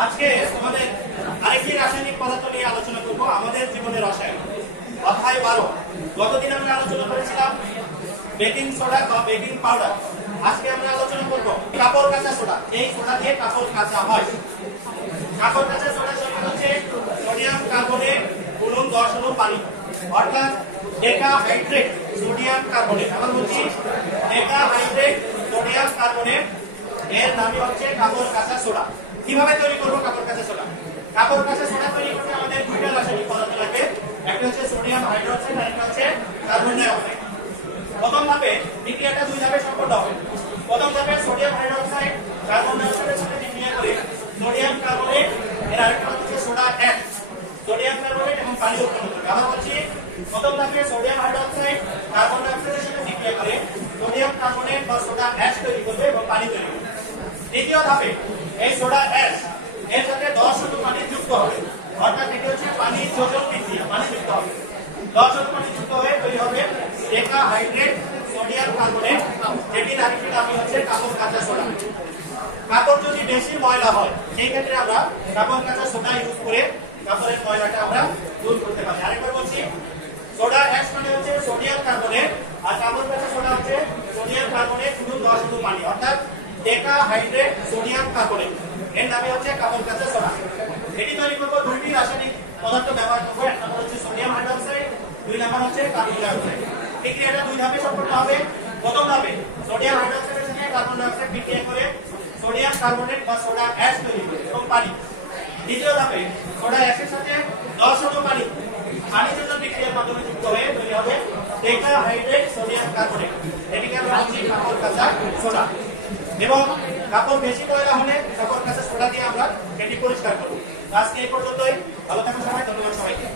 আজকে আমাদের আরেকটি রাসায়নিক পদার্থ নিয়ে আলোচনা করব, আমাদের জীবনের রসায়ন অধ্যায় 12। গতদিন আমরা আলোচনা করেছিলাম বেকিং সোডা বা বেকিং পাউডার। আজকে আমরা আলোচনা করব কাপড় কাঁচা সোডা। এই সোডা দিয়ে কাপড় কাঁচা হয়। কাপড় কাঁচা সোডা হচ্ছে সোডিয়াম কার্বনেট গুণন 10 অণু পানি, অর্থাৎ ডেকাহাইড্রেট সোডিয়াম কার্বনেট। আমরা বলছি ডেকাহাইড্রেট সোডিয়াম কার্বনেট, এর নামই হচ্ছে কাপড় কাঁচা সোডা। কিভাবে তৈরি করব কাপড় কাঁচা সোডা? কাপড় কাঁচা সোডা তৈরি করতে আমাদের দুইটা রাসায়নিক পদার্থ লাগবে, একটা হচ্ছে সোডিয়াম হাইড্রোক্সাইড আর একটা হচ্ছে কার্বন ডাই অক্সাইড। প্রথম ধাপে বিক্রিয়াটা দুই ধাপে সম্পন্ন হবে। প্রথম ধাপে সোডিয়াম হাইড্রোক্সাইড কার্বন ডাই অক্সাইডের সাথে বিক্রিয়া করে সোডিয়াম কার্বনেট, এর আরেকটা হচ্ছে সোডা অ্যাশ, সোডিয়াম কার্বনেট এবং পানি উৎপন্ন করবে। আমরা বলছি প্রথম ধাপে সোডিয়াম হাইড্রোক্সাইড কার্বন ডাই অক্সাইডের সাথে বিক্রিয়া করে সোডিয়াম কার্বনেট বা সোডা অ্যাশ তৈরি করবে এবং পানি তৈরি করবে। দ্বিতীয় ধাপে এই সোডা অ্যাশ এর সাথে 10 অণু পানি যুক্ত হবে, অর্থাৎ এটি হচ্ছে পানির যোজন বিক্রিয়া, পানি যুক্ত হবে। 10 অণু পানি যুক্ত হয়ে তৈরি হবে ডেকাহাইড্রেট সোডিয়াম কার্বনেট, যেটির আরেকটি নাম হচ্ছে কাপড় কাঁচা সোডা। কাপড় যদি বেশি ময়লা হয় সেই ক্ষেত্রে আমরা কাপড় কাঁচা সোডা ইউজ করে কাপড়ের ময়লাটা আমরা দূর করতে পারি। আরেকবার বলছি, সোডা অ্যাশ মানে হচ্ছে সোডিয়াম কার্বনেট, আর কাপড় কাঁচা সোডা হচ্ছে সোডিয়াম কার্বনেট গুণন 10 অণু পানি, অর্থাৎ ডেকাহাইড্রেট সোডিয়াম কার্বনেট, এর নামই হচ্ছে কাপড় কাঁচা সোডা। এটি তৈরি করব দুইটি রাসায়নিক পদার্থ ব্যবহার করব, এক নম্বর হচ্ছে সোডিয়াম হাইড্রোক্সাইড, দুই নম্বর হচ্ছে কার্বন ডাই অক্সাইড। বিক্রিয়াটা দুই ধাপে সম্পন্ন হবে। প্রথম ধাপে সোডিয়াম হাইড্রোক্সাইডের সাথে কার্বন ডাই অক্সাইড বিক্রিয়া করে সোডিয়াম কার্বনেট বা সোডা অ্যাশ তৈরি করে এবং পানি। দ্বিতীয় ধাপে সোডা অ্যাশের সাথে 10 অণু পানি যোজন বিক্রিয়ার মাধ্যমে যুক্ত হয়ে তৈরি হবে ডেকাহাইড্রেট সোডিয়াম কার্বনেট, এটিকে আমরা বলছি কাপড় কাঁচা সোডা। এবং কাপড় বেশি ময়লা হলে কাপড় কাঁচা সোডা দিয়ে আমরা এটি পরিষ্কার করব। আজকে এই পর্যন্তই। ভালো থাকুন সবাই, ধন্যবাদ সবাইকে।